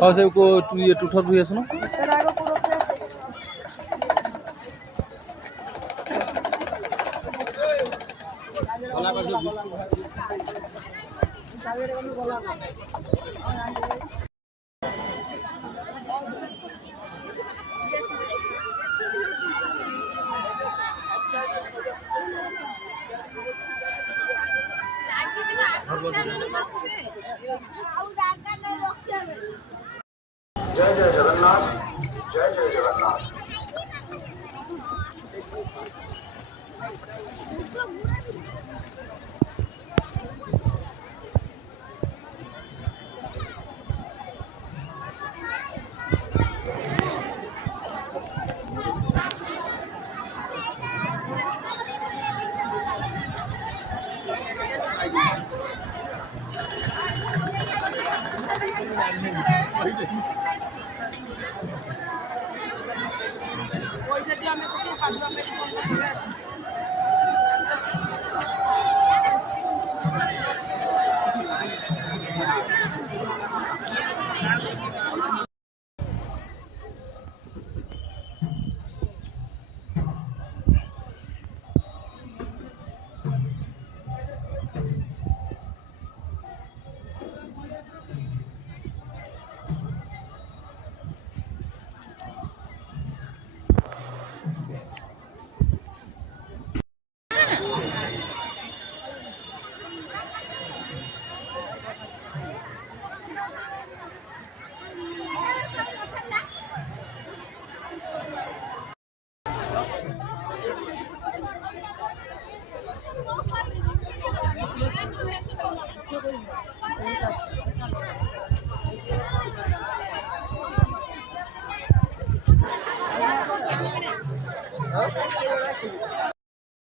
हाँ से को ये टूठर भी है सुनो जय जय जगन्नाथ, जय जय जगन्नाथ। পয়সা দিয়ে আমি কোথায় পাবো আমি চলে আসি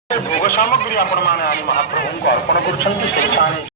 भोग सामग्री आपण महाप्रभु को अर्पण कर